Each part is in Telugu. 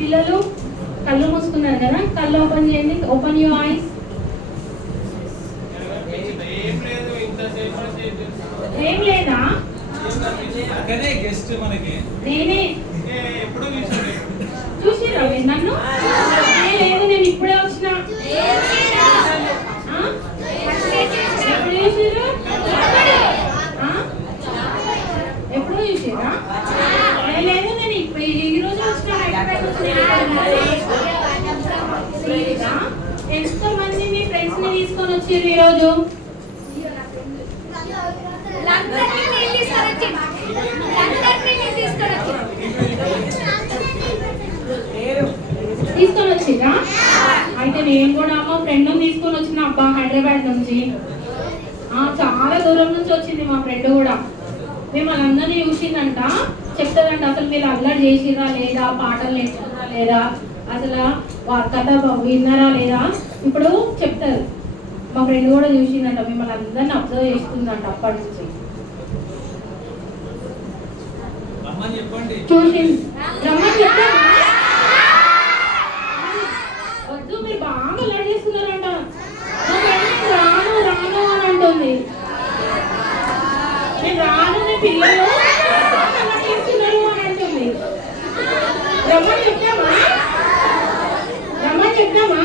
పిల్లలు కళ్ళు మూసుకున్నారు కదా, కళ్ళు ఓపెన్ చేయండి. Open your eyes. ఏం లేదా? నేనే చూసిరా మీరు నన్ను? లేదు, నేను ఇప్పుడే వచ్చిన. ఎప్పుడు చూసిరా? ఎప్పుడు చూసిరా? లేదు, నేను ఈ రోజు వచ్చిన. ఎంత మంది మీ ఫ్రెండ్స్ ని తీసుకొని వచ్చారు ఈరోజు? తీసుకొని వచ్చిరా? అయితే నేను కూడా మా ఫ్రెండ్ తీసుకొని వచ్చిన అబ్బా, హైదరాబాద్ నుంచి. చాలా దూరం నుంచి వచ్చింది మా ఫ్రెండ్ కూడా. మిమ్మల్ని అందరినీ చూసిందంట, చెప్తాదంట అసలు మీరు అల్లరి చేసిరా లేదా, పాటలు నేర్చుకున్నారా లేదా, అసలు కథ విన్నారా లేదా, ఇప్పుడు చెప్తారు. మా ఫ్రెండ్ కూడా చూసిందంట, మిమ్మల్ని అందరినీ అబ్జర్వ్ చేస్తుందంట అప్పటి నుంచి. చూసింది రమ్మని చెప్తారా? వద్దు, మీరు బాగా అల్లరి చేస్తున్నారంట. రాను రాను అని అంటుంది. నేను రాను, పిల్లలు అల్లరి చేస్తున్నారు అని అంటుంది. రమ్మని చెప్తామా? రమ్మని చెప్తామా?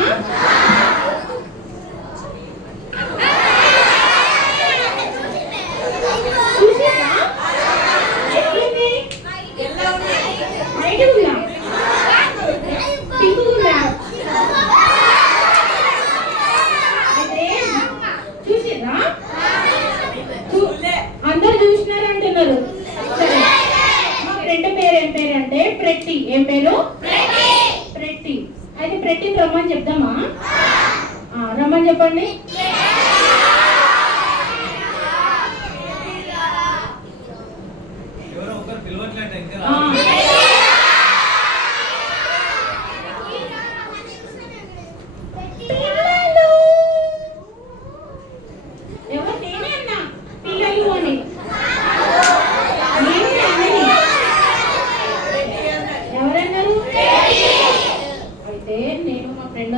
అందరు చూసినారంటున్నారు. మా ఫ్రెండ్ పేరు ఏం పేరు అంటే ప్రెట్టి. ఏం పేరు? ప్రెట్టి. అయితే ప్రెట్టిని రమ్మని చెప్దామా? రమ్మని చెప్పండి.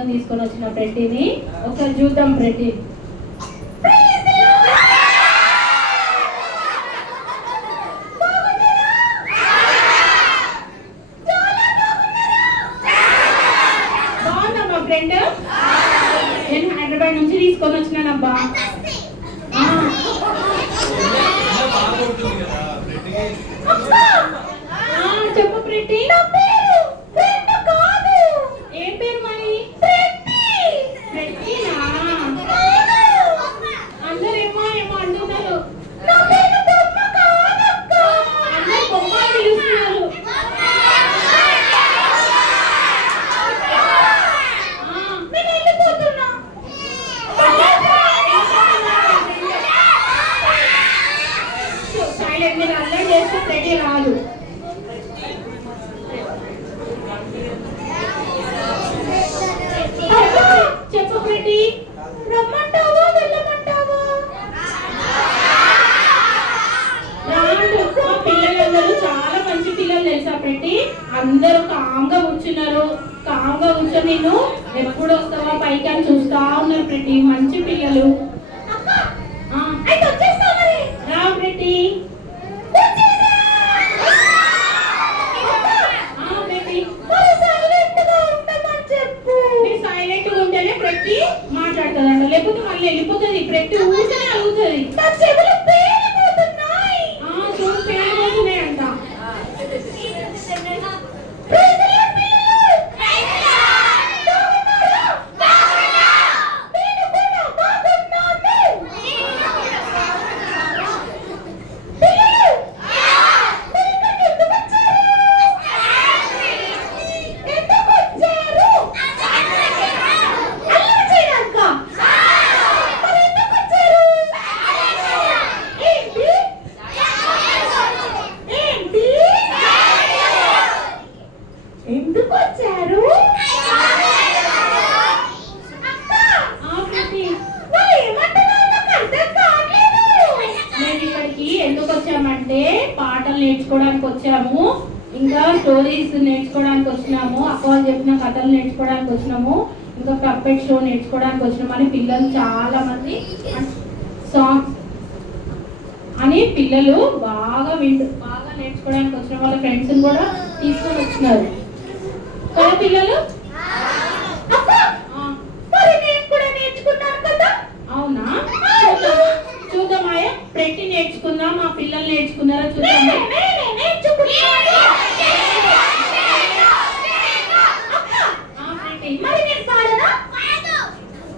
తీసుకొని వచ్చిన ప్రెట్టిని ఒకసారి చూద్దాం. ప్రెట్టి బాగుందా మా ఫ్రెండ్? నేను హైదరాబాద్ నుంచి తీసుకొని వచ్చినానబ్బా. చెప్పు ప్రెట్టి. మీరు అల్లరి చేస్తే ప్రెట్టి రాదు. చెప్పు ప్రెట్టి, రమ్మంటావా వెళ్ళమంటావా? మా పిల్లలందరూ చాలా మంచి పిల్లలు తెలుసా ప్రెట్టి? అందరూ కామ్గా కూర్చున్నారు. కామ్గా కూర్చొని నేను ఎప్పుడు వస్తావా పైకి అని చూస్తా ఉన్నారు ప్రెట్టి. మంచి పిల్లలు. రా ప్రెట్టి. సైలెంట్ గా ఉంటేనే ప్రెట్టి మాట్లాడుతుందంట, లేకపోతే మళ్ళీ వెళ్ళిపోతుంది. ప్రెట్టి ఊరికనే అడుగుతుంది. చూడు పేలిపోతున్నాయి అంట. నేర్చుకోవడానికి వచ్చినాము, అక్క వాళ్ళు చెప్పిన కథలు నేర్చుకోవడానికి వచ్చినాము, ఇంకా పప్పెట్ షో నేర్చుకోవడానికి వచ్చినాము అని పిల్లలు చాలా మంది సాంగ్స్ అని పిల్లలు బాగా నేర్చుకోవడానికి వచ్చిన వాళ్ళ ఫ్రెండ్స్ కూడా తీసుకొని వచ్చినారు కదా పిల్లలు. అవునా, చూద్దామాయ పెట్టి నేర్చుకుందాం, మా పిల్లలు నేర్చుకున్నారా చూద్దాం.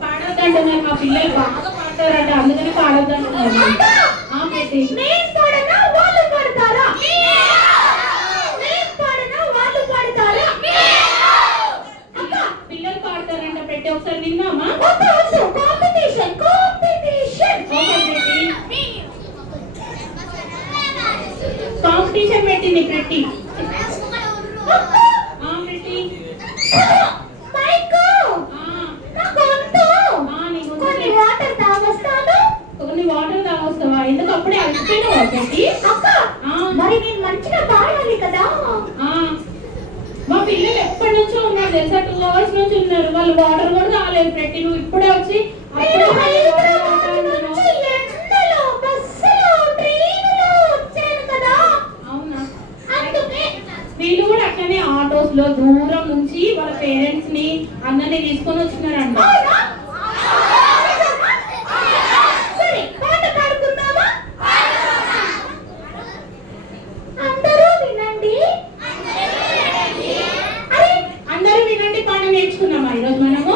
పాడొద్దంటున్నారు మా పిల్లలు, బాగా పాడతారట, అందుకని పాడొద్దంటున్నారు. పిల్లలు పాడతారంట పెట్టి, ఒకసారి విందామా? కాంపిటీషన్ పెట్టింది పెట్టి. కొన్ని వాటర్ తాగొస్తావా? ఎందుకు అప్పుడే అలసిపోయినావా పెట్టి? మరి నేను మంచిగా పాడాలి కదా. మా పిల్లలు ఎప్పటి నుంచో ఉన్నారు తెలుసా, 2 hours నుంచి ఉన్నారు, వాళ్ళు వాటర్ కూడా తాగలేదు పెట్టి. నువ్వు ఇప్పుడే వచ్చి వీళ్ళు కూడా అట్లనే ఆటోస్ లో దూరం నుంచి వాళ్ళ పేరెంట్స్ ని అందరినీ తీసుకొని వచ్చినారంట. అందరూ వినండి పాట నేర్చుకున్నామా ఈరోజు మనము?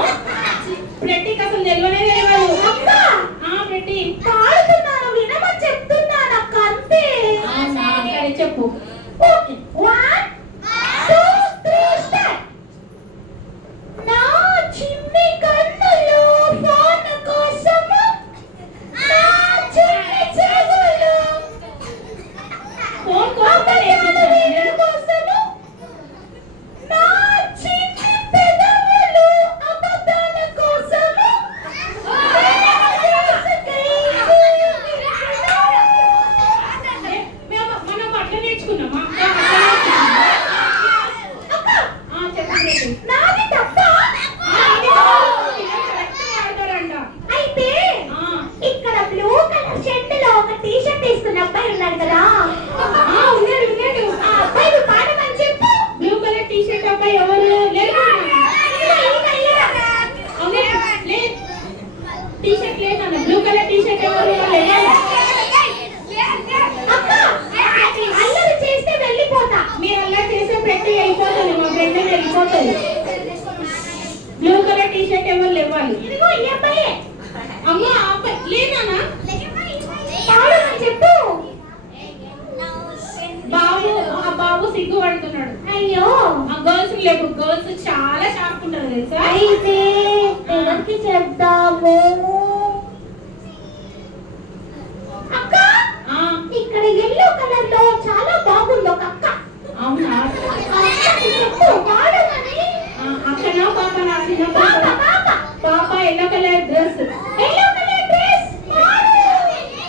ప్రెట్టికి అసలు తెలియనే తెలియదు. ప్రెట్టి పాడుతున్నాను, వినమని చెప్తున్నాను అక్క, అంతే. సరే చెప్పు. Okay, 1 2 3 start. నా చిన్ని కన్నులు ఫోన్ కోసము, నా చిన్ని చెవులు ఫోన్ కోసము, నా చిన్ని పెదవులు అబద్ధాల కోసము, మనం అట్లా నేర్చుకున్నామా? నాది తప్ప. అయితే ఇక్కడ బ్లూ కలర్ షర్ట్ లో ఒక టీ షర్ట్ వేసుకున్న అబ్బాయి ఉన్నాడు కదా, ఉన్నాడు. ఆ అబ్బాయి పాడమని చెప్పు. బ్లూ కలర్ టీ షర్ట్ అబ్బాయి ఎవరు? లేదు, టీ షర్ట్ లేదన్న. బ్లూ కలర్ టీ షర్ట్ ఎవరు? అల్లరి చేస్తే వెళ్ళిపోతా. మీరు అలా చేసే పెట్టి వెళ్ళిపోతుంది, మా ఫ్రెండ్ వెళ్ళిపోతుంది. బ్లూ కలర్ టీ షర్ట్ ఎవరు ఇవ్వాలి? ఇదిగో ఈ అబ్బాయే. అమ్మ అబ్బాయి లేనా? పాడమని చెప్పు. బాబు సిగ్గు పడుతున్నాడు. అయ్యో, ఆ గర్ల్స్ లేవు, గర్ల్స్ చాలా షార్ప్ ఉంటారు తెలుసా. అయితే ఎవరికి చెప్తాము? అక్క, ఇక్కడ ఎల్లో కలర్ లో చాలా బాగుంది ఒక అక్క. అవునా? చెప్పు పాడమని. అక్కనా పాపనా? చిన్న పాప ఎల్లో కలర్ డ్రెస్.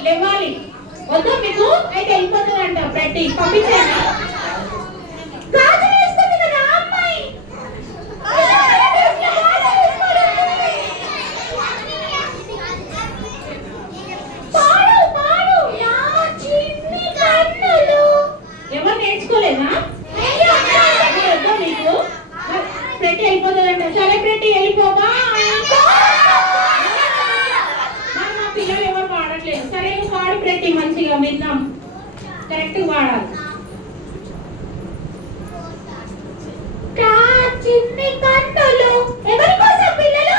లేవాలి వద్దు మీకు, అయితే వెళ్ళిపోతుందంట పెట్టి, పంపించండి. గాజు వేస్తుంది కదా అమ్మాయి. పాడు పాడు, నా చిన్ని కన్నులు. ఎవరు నేర్చుకోలేదా? వద్దా మీకు? పెట్టి వెళ్ళిపోతుందంట. సరే పెట్టి వెళ్ళిపోగా. మా పిల్లలు ఎవరు పాడట్లేదు. సరే నువ్వు పాడు పెట్టి, మంచిగా విన్నాం, కరెక్ట్ పాడాలి. చిన్ని కన్నులు ఎవరి కోసం పిల్లలు?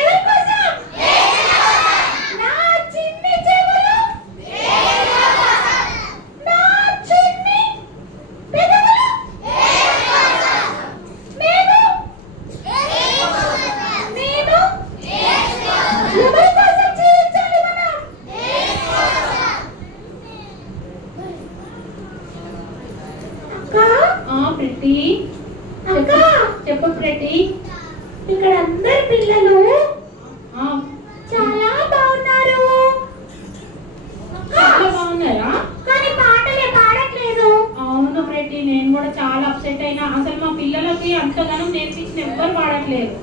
ఎవరి కోసం? నా చిన్ని చెవులు, నా చిన్ని పెదవులు, నేను ఎవరి కోసం జీవించాలి మనం? ప్రెట్టి అక్క, చెప్పు ప్రెట్టి. ఇక్కడ అందరు పిల్లలు చాలా బాగున్నారు. చాలా బాగున్నారా? కానీ పాటలే పాడట్లేదు. అవును ప్రెట్టి, నేను కూడా కూడా చాలా అప్సెట్ అయినా. అసలు మా పిల్లలకి అంతగానం నేర్పించిన ఎవ్వరు పాడట్లేదు.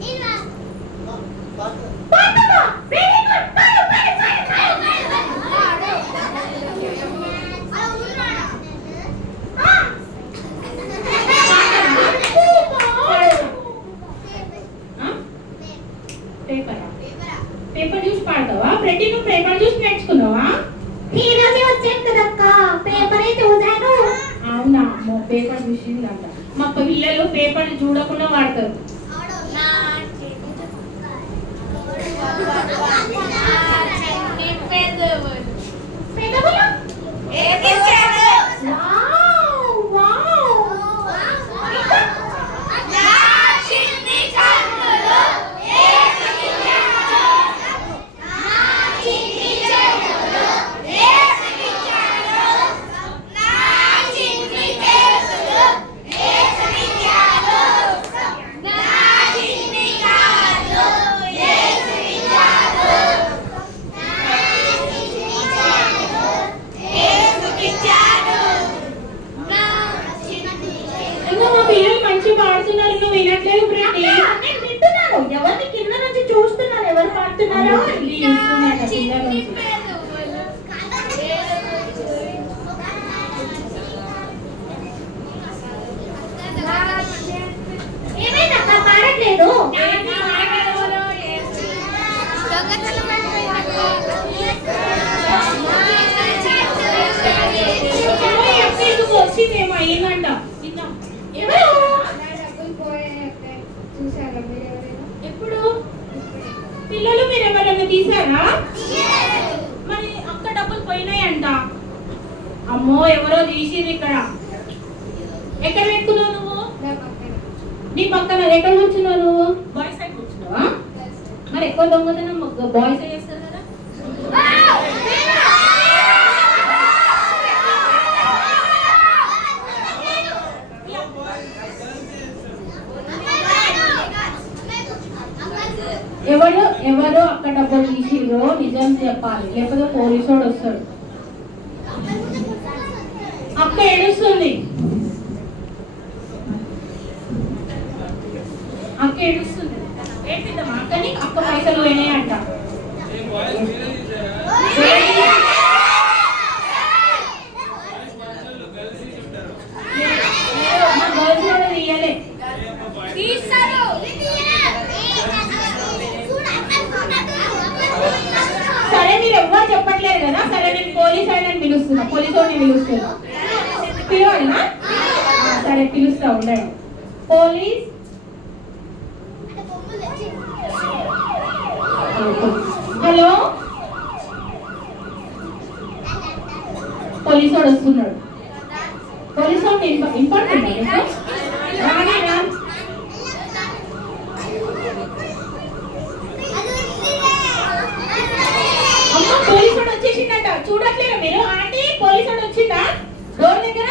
పేపర్ చూసి పాడతావా? ప్రతి నువ్వు పేపర్ చూసి నేర్చుకున్నావా? ఈరోజే వచ్చాను కదక్క, పేపరే చూసాను. అవునా, పేపర్ చూసి అంట. మా పిల్లలు పేపర్ చూడకుండా వాడతారు. ఎవరిని కింద నుంచి చూస్తున్నాను, ఎవరు పాడుతున్నారో. ఏమైందక్క పాడట్లేదు? వచ్చిందేమో అయ్యిందంట. ఎవరు? ఎప్పుడు? పిల్లలు మీరు ఎవరైనా తీసారా? మరి అక్క డబ్బులు పోయినాయంట. అమ్మో, ఎవరో తీసిరు ఇక్కడ. ఎక్కడ పెట్టుకున్నావు నువ్వు? నీ పక్కన ఎక్కడ కూర్చున్నావు నువ్వు? బాయ్స్ సైడ్ కూర్చున్నావా? మరి ఎక్కువ దొంగతనం బాయ్స్ చేస్తారు కదా. ఎవరు అక్కడ డబ్బులు తీసిరో నిజం చెప్పాలి, లేకపోతే పోలీసు వాడు వస్తాడు. అక్క ఏడుస్తుంది, అక్క ఏడుస్తుంది. ఏంటిద్దమ్మా అక్కని? అక్క పైసలు పోయినాయంట. మా గర్ల్స్ కూడా తీయలే. సరే, మీరు ఎవ్వరు చెప్పట్లేదు కదా. సరే, నేను పోలీస్ ఆయనని పిలుస్తున్నా, పోలీసు వాడిని పిలుస్తున్నా. పిలవడనా? సరే, పిలుస్తా ఉండండి. పోలీస్, హలో, పోలీసు వాడు వస్తున్నాడు. పోలీసు వాడిని ఇంపార్టెంట్ రాని రా. అమ్మ, పోలీసు వాడు వచ్చేసిందట. చూడట్లేరా మీరు? ఆంటీ, పోలీసు వాడు వచ్చిందా డోర్ దగ్గర?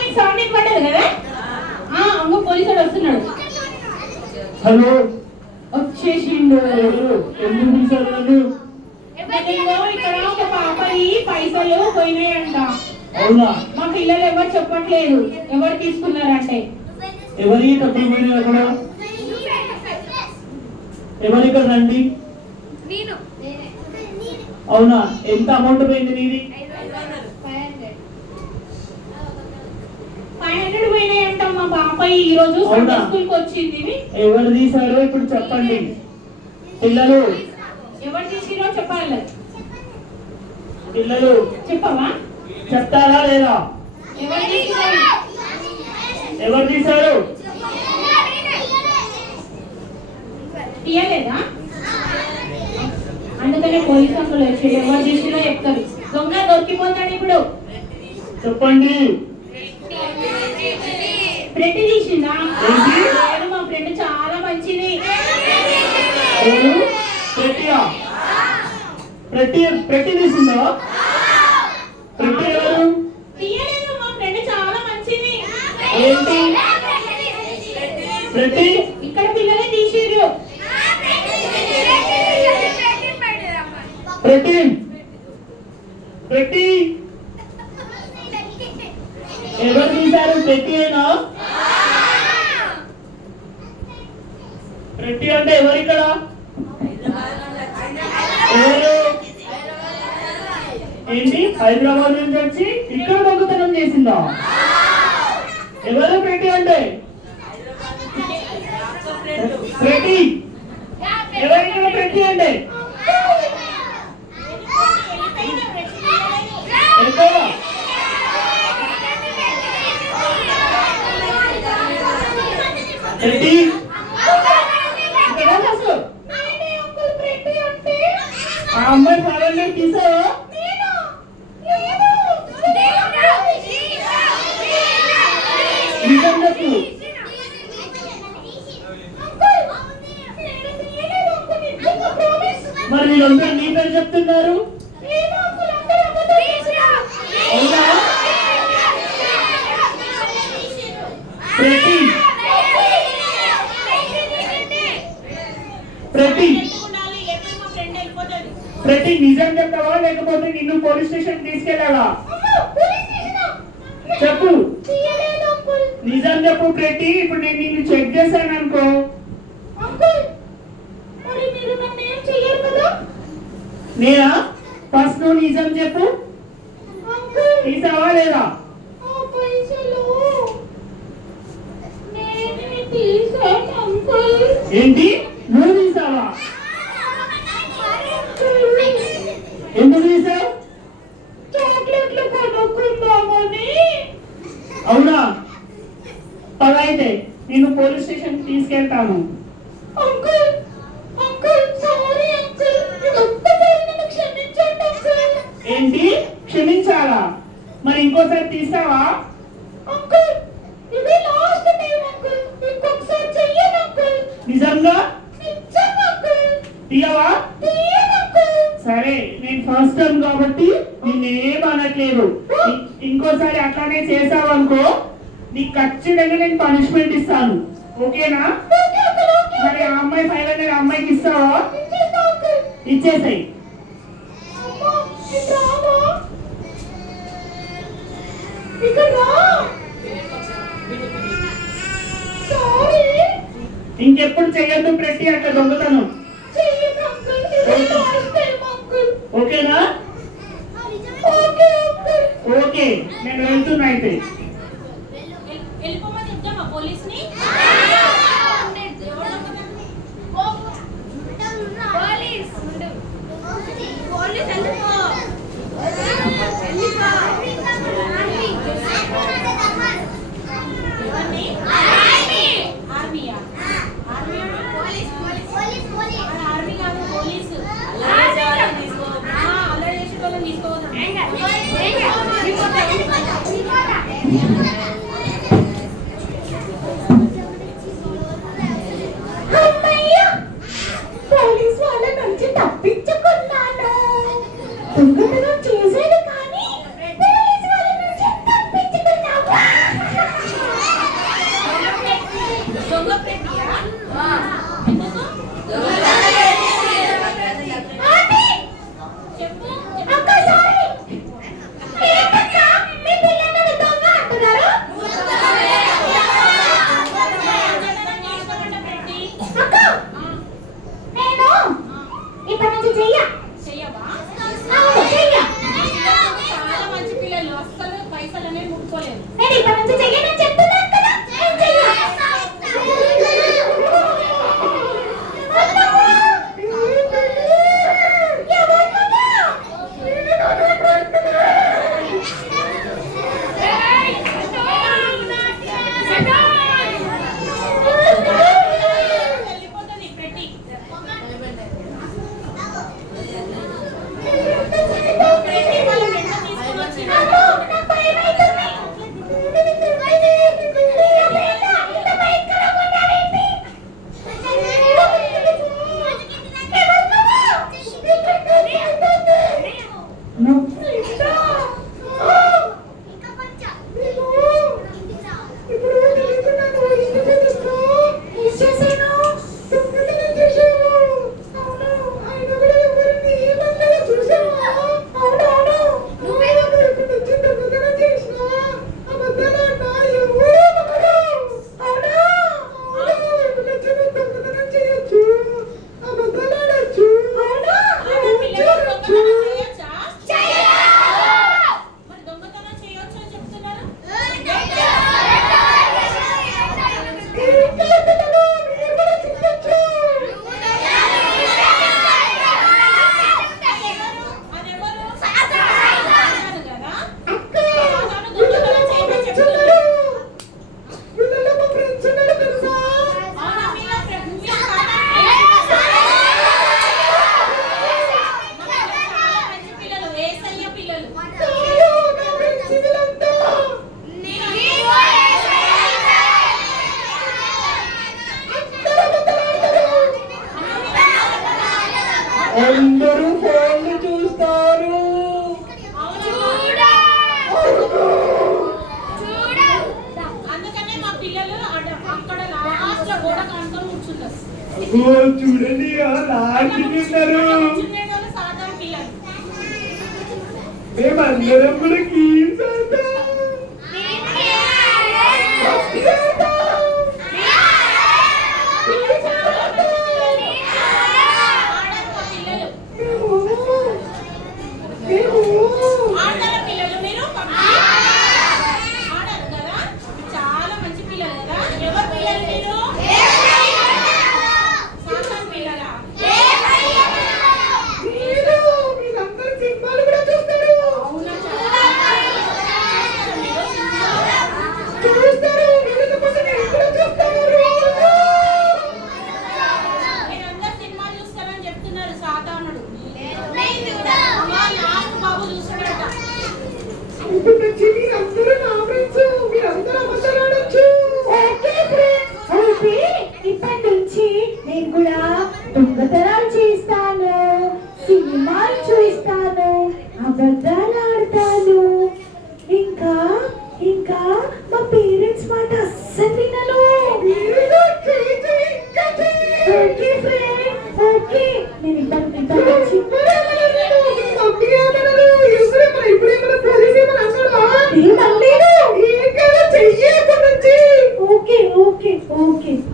మీకు సౌండ్ ఇవ్వట్లేదు కదా? అమ్మ, పోలీసు వాడు వస్తున్నాడు. హలో, వచ్చేసిండు. ఎందుకు తీసారు? ఇక్కడ ఒక పాపయి పైసలు పోయినాయంట. అవునా? మా పిల్లలు ఎవరు చెప్పట్లేదు ఎవరు తీసుకున్నారంటే. ఎవరి డబ్బులు పోయినాయి అక్కడ? ఎవరు ఇక్కడ రండి. అవునా? ఎంత అమౌంట్ పోయింది నీది? 500 పోయినాయంట. మా పాపయి ఈ రోజు స్కూల్కి వచ్చింది. ఎవరు తీసారో ఇప్పుడు చెప్పండి. పిల్లలు ఎవరు తీసిరో చెప్పాలి. పిల్లలు చెప్పవా? చెప్తారా లేదా? ఎవరు తీసారు? తీయలేదా? అందుకనే పోలీసు అంకులు వచ్చి ఎవరు తీసిరో చెప్తారు. దొంగ దొరికిపోతాడు ఇప్పుడు. చెప్పండి. ఫ్రెండ్ తీసిందా? మా ఫ్రెండ్ చాలా మంచిది. పెట్టి తీసిందా? పెట్టి ఎవరు? తీయలేదు, మా ఫ్రెండ్ చాలా మంచిది. ఏంటి పెట్టి? ఇక్కడ పిల్లలే తీసిర్రు. పెట్టి పెట్టి ఎవరు తీశారు? పెట్టియేనా? పెట్టి అంటే ఎవరు ఇక్కడ? ఎవరు? ఏంటి హైదరాబాద్ నుంచి వచ్చి ఇక్కడ దొంగతనం చేసిందా? ఎవరు పెట్టి అంటే? పెట్టి ఎవరు ఇక్కడ పెట్టి అంటే? ఎక్కడ? పెట్టి ఆ అమ్మాయి పాలన తీసావా? నిజం చెప్పు. మరి వీళ్ళందరూ నీ పేరు చెప్తున్నారు. అవునా? ప్రతి ప్రతి ప్రతి నిజం చెప్తావా లేకపోతే నిన్ను పోలీస్ స్టేషన్ తీసుకెళ్ళాలా? చెప్పు, నిజం చెప్పు ప్రతి. ఇప్పుడు నేను నిన్ను చెక్ చేశాను అనుకో. నేనా? ఫస్ట్ నువ్వు నిజం చెప్పు. తీసావా లేదా? ఏంటి? నువ్వు తీసావా? ఎందుకు తీసావు? చాక్లెట్లు కొనుక్కుందామని. అవునా? పదైతే నేను పోలీస్ స్టేషన్ తీసుకెళ్తాను. అంకుల్ అంకుల్ సారీ అంకుల్, ఒక్కసారి నన్ను క్షమించండి అంకుల్. ఏంటి? క్షమించాలా? మరి ఇంకోసారి తీసావా? అంకుల్ ఇది లాస్ట్ టైం అంకుల్, ఇంకొకసారి చెయ్యను అంకుల్. నిజంగా? నిజం అంకుల్. తీయవా? తీయను అంకుల్. సరే, నేను ఫస్ట్ టైం కాబట్టి నిన్నేం అనట్లేదు. ఇంకోసారి అట్లానే చేసావు అనుకో, నీకు ఖచ్చితంగా నేను పనిష్మెంట్ ఇస్తాను. ఓకేనా? Okay uncle, okay. మరి ఆ అమ్మాయి 500 అమ్మాయికి ఇస్తావా? ఇచ్చేస్తా అంకుల్. ఇచ్చేసాయి. అమ్మా ఇక్కడ రావా? ఇక్కడ రా. సారీ. ఇంకెప్పుడు చెయ్యొద్దు ప్రతి అట్లా దొంగతనం. చెయ్యను అంకుల్, ఇది లాస్ట్ టైం అంకుల్. ఓకేనా? Okay uncle. ఓకే, నేను వెళ్తున్నా అయితే. వెళ్ళిపోమని చెప్తామా పోలీస్ని? ఆర్మీయా? ఆర్మీ కాదు, పోలీసు. అల్లరి చేసే వాళ్ళని తీసుకోవద్దు. అమ్మయ్య! పోలీస్ వాళ్ళ నుంచి తప్పించుకున్నాను. దొంగతనం చేసేది కానీ పోలీస్ వాళ్ళ నుంచి తప్పించుకున్నావా? దొంగ పెట్టియా? ఆంటీ! చెప్పు. అక్క సారీ. ఏంటక్కా? మీ పిల్లలను దొంగ అంటున్నారు? అక్క! నేను ఇప్పటి నుంచి చెయ్య. చెయ్యవా? అవును, చెయ్య. చాలా మంచి పిల్లలు, అస్సలు పైసలు అనేవి ముట్టుకోలేదు. నేను ఇప్పటి నుంచి చెయ్యనని చెప్తున్నాను కదా, నేను చెయ్య. వెళ్ళిపోతుంది పెట్టి. పెట్టి వాళ్ళ వెంట తీసుకొని వచ్చి అమ్మో, నాకు భయమైతుంది. ఓ చూడండి లాస్ట్ ఉన్నారు మేమందరం కూడా గేమ్స్ ఆడతాం. ఇప్పటి నుంచి నేను కూడా దొంగతనాలు చేస్తాను, సినిమాలు చూస్తాను, అబద్ధాలు ఆడతాను. ఇంకా ఇంకా మా పేరెంట్స్ మాట అస్సలు వినను. Okay friend, okay. నేను ఇప్పటి నుంచి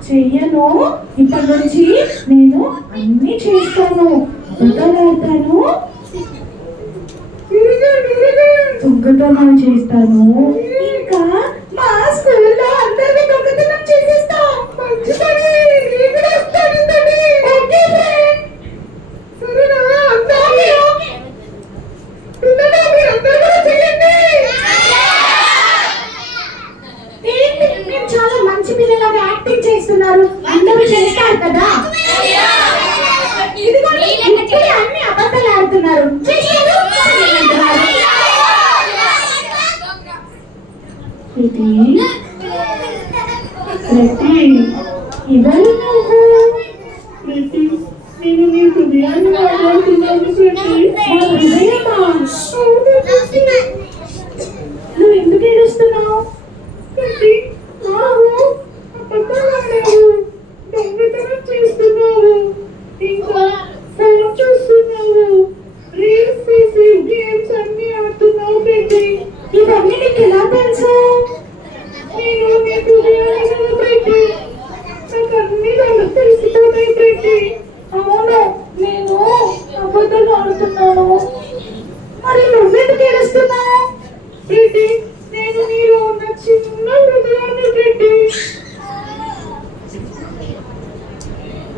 చెయ్యను. ఇప్పటి నుంచి నేను అన్ని చేస్తాను, దొంగలాడతాను, దొంగతనం చేస్తాను. ఇంకా మా స్కూల్లో అందరినీ దొంగతనం చేసేస్తాం. చాలా మంచి పిల్లలాగా యాక్టింగ్ చేస్తున్నారు, అందరూ చేస్తారు కదా. అన్ని అబద్ధాలు ఆడుతున్నారు. ఎవరు నువ్వు? నేను నీ హృదయాన్ని మాట్లాడుతున్నాను. నువ్వు ఎందుకు ఏడుస్తున్నావు? దొంగతనం చేస్తున్నావు, ఇంకా ఫోన్ చూస్తున్నావు, రీల్స్ చేసి గేమ్స్ అన్ని ఆడుతున్నావు. బేబీ ఇవన్నీ నీకు ఎలా తెలుసు? నేను నీ హృదయాన్ని బేబీ నాకు అన్ని తెలిసిపోతాయి. బేబీ అవును, నేను అబద్ధాలు ఆడుతున్నాను. మరి నువ్వెందుకు ఏడుస్తున్నావు? బేబీ నేను నీలో ఉన్న చిన్న హృదయాన్ని బేబీ.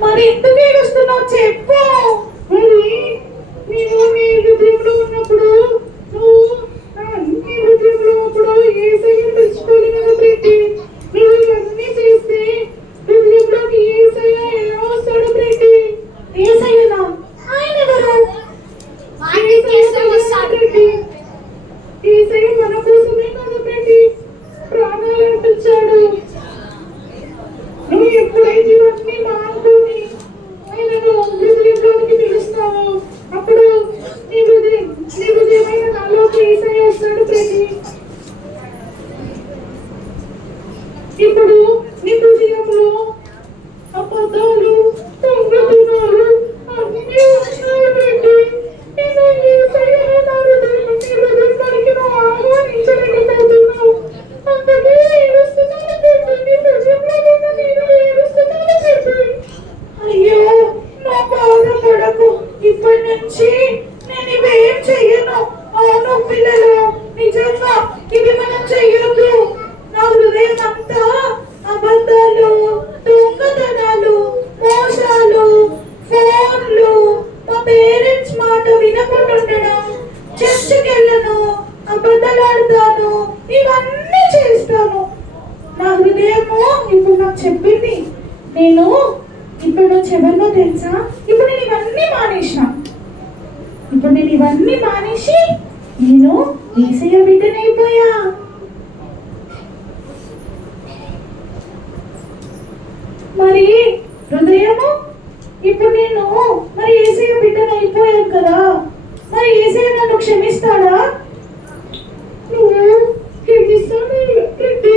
మరి ఎందుకు ఏడుస్తున్నావు చెప్పు. మరి నేను నీ హృదయంలో ఉన్నప్పుడు నీ హృదయంలో ఉన్నప్పుడు యేసయ్యను తెలుసుకోలేను బేబీ. నువ్వు ఇవన్నీ చేస్తే హృదయంలోకి యేసయ్య ఎలా వస్తాడు బేబీ? యేసయ్యనా? ఆయన ఎవరు? యేసయ్య మన కోసమే కదా బేబీ ప్రాణాలు అర్పించాడు. నువ్వు ఎప్పుడైతే ఇవన్నీ మానుకొని ఆయనను హృదయంలోకి పిలుస్తావో అప్పుడు నీ హృదయమైన నాలోకి యేసయ్య వస్తాడు బేబీ. ఇప్పుడు నీ హృదయంలో అబద్ధాలు, దొంగతనాలు అన్నీ ఉన్నాయి బేబీ. నేను యేసయ్యను నా హృదయంలోకి నువ్వు ఆహ్వానించలేకపోతున్నావు. అందుకే ఏడుస్తున్నాను బేబీ. నీ హృదయంలో ఉన్న నేను ఏడుస్తున్నాను బేబీ. అయ్యో, నా బాధపడకు. ఇప్పటి నుంచి నేను ఇవేం చెయ్యను. అవును పిల్లలు, నిజంగా ఇవి మనం చెయ్యొద్దు. నా హృదయం అంతా అబద్ధాలు, దొంగతనాలు, మోసాలు, ఫోన్లు, మా పేరెంట్స్ మాట వినకుండా ఉండడం, చర్చికి వెళ్ళను, అబద్ధాలు ఆడతాను, ఇవన్నీ చేస్తాను. నా హృదయము ఇప్పుడు నాకు చెప్పింది. నేను ఇప్పుడు నువ్వు ఎవరినో తెలుసా? ఇప్పుడు నేను ఇవన్నీ మానేసి నేను యేసయ్య బిడ్డనైపోయా. మరి హృదయము ఇప్పుడు నేను మరి యేసయ్య బిడ్డనైపోయాను కదా, మరి యేసయ్య నన్ను క్షమిస్తాడా? నువ్వు క్షమిస్తాను బేబీ.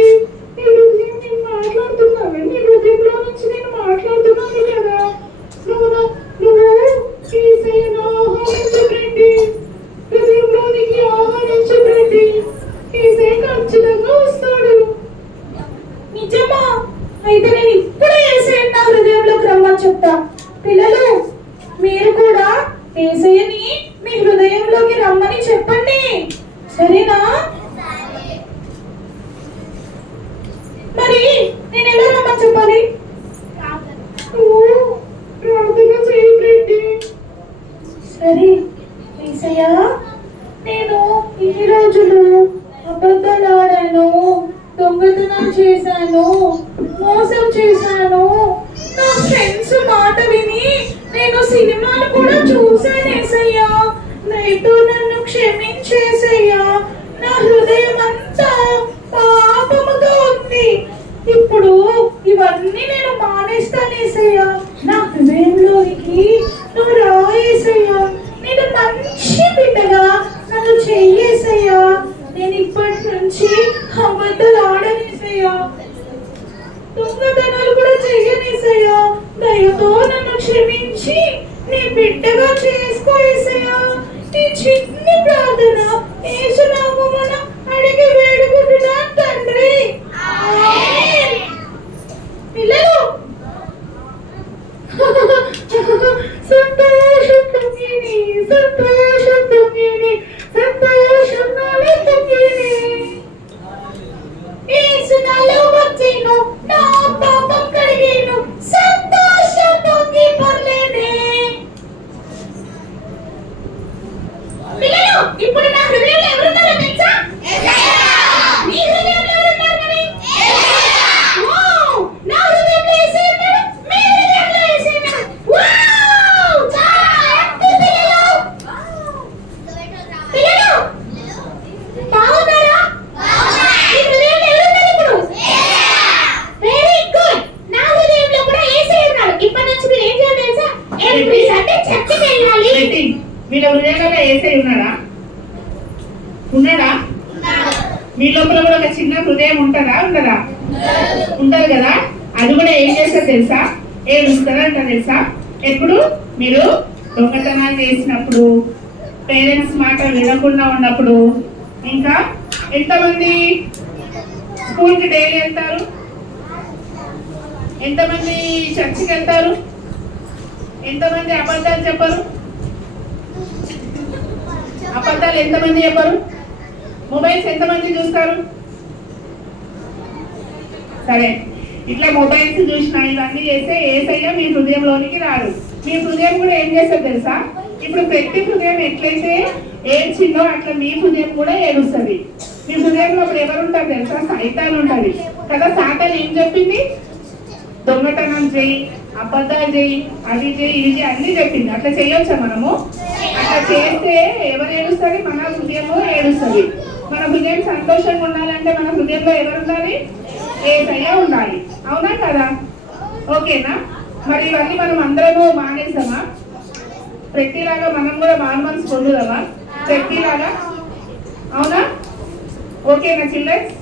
నీ హృదయం నేను మాట్లాడుతున్నాను, నీ హృదయంలో నుంచి నేను మాట్లాడుతున్నాను కదా. దొంగతనం చేశాను, మోసం చేశాను. నా ఫ్రెండ్స్ మాట విని నేను సినిమాలు కూడా చూశాను యేసయ్యా. దయతో నన్ను క్షమించేసయ్యా. నా హృదయం అంతా పాపముగా ఉంది. ఇప్పుడు ఇవన్నీ నేను మానేస్తాను యేసయ్యా. నా హృదయంలోనికి నువ్వు రా యేసయ్యా. నేను మంచి బిడ్డగా నన్ను చెయ్యేసయ్యా. నేను ఇప్పటి నుంచి అబద్ధాలు ఆడనేసయ్యా. దొంగతనాలు కూడా చెయ్యనేసయ్యా. దయతో నన్ను క్షమించి నీ బిడ్డగా చేసుకో యేసయ్యా. నీ చిన్ని ప్రార్థన యేసు నామమున అడిగి వేడుకుంటున్నాను తండ్రి. ఆమేన్. పిల్లలు సంతోషం తుంగిని, సంతోషం తుంగిని, సంతోషం నాలో తుంగిని. యేసు నాలో వచ్చెను, నా పాపం కడిగెను, సంతోషం పొంగి పొర్లేనే. పిల్లలు, ఇప్పుడు నా హృదయంలో ఎవరున్నారో తెలుసా? మీ హృదయంలో ఎవరున్నారు మరి? వావ్! నా హృదయంలో యేసయ్య ఉన్నాడు, మీ హృదయంలో యేసయ్య ఉన్నాడు. వావ్! చాలా హ్యాపీ పిల్లలు. పిల్లలు, బాగున్నారా? మీ హృదయంలో ఎవరున్నారు ఇప్పుడు? Very good. నా హృదయంలో కూడా యేసయ్య ఉన్నాడు. ఇప్పటి నుంచి మీరు ఏం చేయాలి తెలుసా? ఎవ్రీ సండే చర్చికి వెళ్ళాలి. ఏంటి? వీళ్ళ హృదయాలలో యేసయ్య ఉన్నాడా? ఉన్నాడా? మీ లోపల కూడా ఒక చిన్న హృదయం ఉంటుందా? ఉండదా? ఉంటది కదా. అది కూడా ఏం చేస్తారు తెలుసా? ఏడుస్తారంట తెలుసా? ఎప్పుడు మీరు దొంగతనాలు చేసినప్పుడు, పేరెంట్స్ మాట వినకుండా ఉన్నప్పుడు, ఇంకా ఎంతమంది స్కూల్కి డైలీ వెళ్తారు? ఎంతమంది చర్చికి వెళ్తారు? ఎంతమంది అబద్ధాలు చెప్పరు? అబద్ధాలు ఎంతమంది చెప్పరు? మొబైల్స్ ఎంతమంది చూస్తారు? సరే, ఇట్లా మొబైల్స్ చూసినా ఇవన్నీ చేస్తే యేసయ్య మీ హృదయంలోనికి రాడు. మీ హృదయం కూడా ఏం చేస్తారు తెలుసా? ఇప్పుడు ప్రతి హృదయం ఎట్లయితే ఏడ్చిందో అట్లా మీ హృదయం కూడా ఏడుస్తుంది. మీ హృదయంలో అప్పుడు ఎవరు ఉంటారు తెలుసా? సైతాన్ ఉంటుంది కదా. సాతాన్ ఏం చెప్పింది? దొంగతనం చేయి, అబద్ధాలు చేయి, అది చేయి, ఇది చేయి అన్ని చెప్పింది. అట్లా చేయొచ్చా మనము? అట్లా చేస్తే ఎవరు ఏడుస్తుంది? మన హృదయము ఏడుస్తుంది. మన హృదయం సంతోషంగా ఉండాలంటే మన హృదయంలో ఎవరు ఉండాలి? యేసయ్య ఉండాలి. అవునా కదా? ఓకేనా? మరి ఇవన్నీ మనం అందరము మానేసామా? ప్రతిలాగా మనం కూడా మారు మనసు పొందుదామా? ప్రతిలాగా. అవునా? ఓకేనా చిల్డ్రన్స్?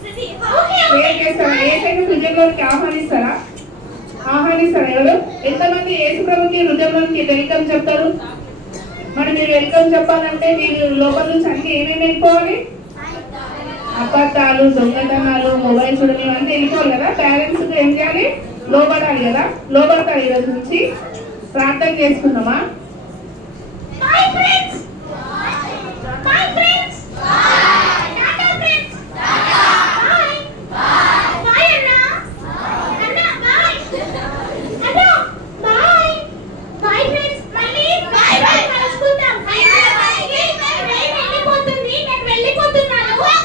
ప్రేయర్ చేస్తారా? యేసయ్యను హృదయంలోకి ఆహ్వానిస్తారా? ఆహ్వానిస్తారా? ఎవరు? ఎంతమంది యేసు ప్రభుకి హృదయంలోకి వెల్కమ్ చెప్తారు? మరి మీరు వెల్కమ్ చెప్పాలంటే మీరు లోపల నుంచి అన్ని ఏమేమి వెళ్ళిపోవాలి? అబద్ధాలు, దొంగతనాలు, మొబైల్ చూడడం ఇవన్నీ వెళ్ళిపోవాలి కదా. పేరెంట్స్ ఏం చేయాలి? లోబడాలి కదా. లోబడతారు. ఈరోజు నుంచి ప్రార్థన చేసుకుందామా? My friends. My friends. Tata friends. Bye. Bye Anna. Anna bye. Anna bye. Bye friends. మళ్ళీ bye bye కలుసుకుందాం. Bye bye. ట్రైన్ వెళ్ళిపోతుంది. నేను వెళ్ళిపోతున్నాను. Bye.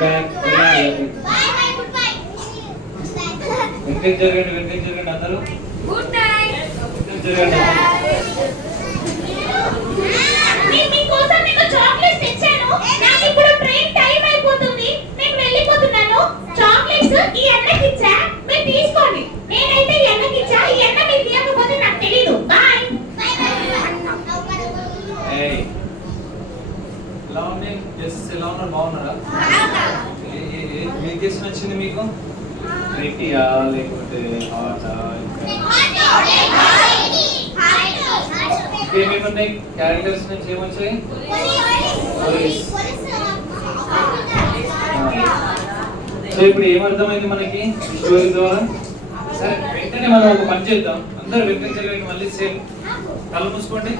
Back Bye. Bye bye. Goodbye. వినిపించగండి అందరూ. Good night. వినిపించగండి. మీకోసం మీకు చాక్లెట్స్ తెచ్చాను. నాకు ఇప్పుడు ట్రైన్ టైం అయిపోతుంది. నేను వెళ్ళిపోతున్నాను. చాక్లెట్స్ ఈ అన్నకి ఇచ్చా, మీరు తీసుకోండి. నేనైతే ఈ అన్నకి ఇచ్చా. ఈ అన్న మీరు తీయకపోతే నాకు తెలియదు. బాయ్. ఏయ్, ఎలా ఉంది? డ్రెస్సెస్ ఎలా ఉన్నారు? బాగున్నారా? ఏ డ్రెస్ నచ్చింది మీకు? రెడ్డియా లేకపోతే హాటా? ఇంకేమేమి ఉన్నాయి? క్యారెక్టర్స్ నుంచి ఏమొచ్చాయి? సో ఇప్పుడు ఏమర్థమైంది మనకి ఈ స్టోరీ ద్వారా? సరే, వెంటనే మనం ఒక పని చేద్దాం. అందరూ వెంటనే మళ్ళీ సేమ్ కళ్ళు మూసుకోండి.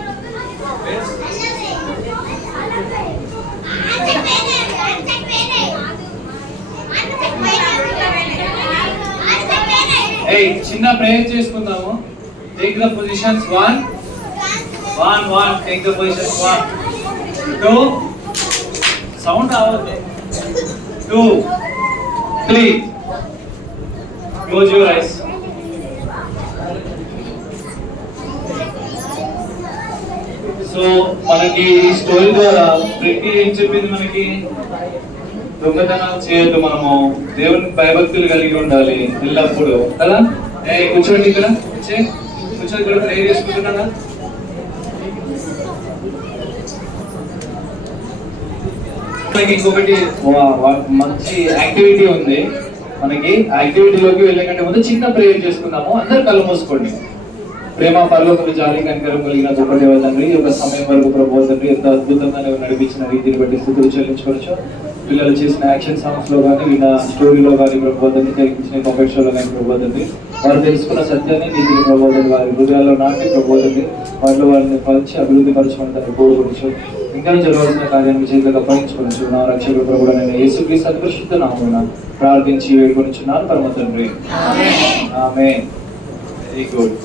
ఏయ్, చిన్న ప్రేయర్ చేసుకుందాము. Take the positions. 1 take the positions. 1 2 sound రావద్దు. 2 3. Close your eyes. సో మనకి ఈ స్టోరీ ద్వారా ప్రతి ఏం చెప్పింది మనకి? దొంగతనాలు చేయొద్దు, మనము దేవుని భయభక్తులు కలిగి ఉండాలి ఎల్లప్పుడూ కదా. కూర్చోండి ఇక్కడ, కూర్చొని ఇక్కడ ప్రే చేసుకుంటున్నా. ఇంకొకటి మంచి యాక్టివిటీ ఉంది మనకి. యాక్టివిటీలోకి వెళ్ళకంటే ముందు చిన్న ప్రేయర్ చేసుకుందాము. అందరు కళ్ళు మూసుకోండి. ప్రేమ పరలోకపు జాలి కనికరం కలిగిన గొప్ప దేవ తండ్రి, ఒక సమయం వరకు ప్రభు తండ్రి ఎంత అద్భుతంగా నువ్వు నడిపించిన రీతిని బట్టి స్థుతులు చెల్లించుకోవచ్చు. పిల్లలు చేసిన యాక్షన్ సాంగ్స్ లో కానీ, విన్న స్టోరీలో కానీ ప్రభు తండ్రి, జరిగించిన కామెంట్ షోలో కానీ ప్రభు తండ్రి, వారు తెలుసుకున్న సత్యాన్ని నీతిని ప్రభు తండ్రి వారి హృదయాల్లో నాటి ప్రభు తండ్రి వాటిలో వారిని పరిచి అభివృద్ధి పరచుకుని తన కోరుకోవచ్చు. ఇంకా జరగాల్సిన కార్యాన్ని చేతులకు అప్పగించుకోవచ్చు. నా రక్షకుడు ప్రభు నేను యేసుక్రీస్తు పరిశుద్ధ నామమున ప్రార్థించి వేడుకొనిచున్నాను పరమ తండ్రి. ఆమేన్. Very good.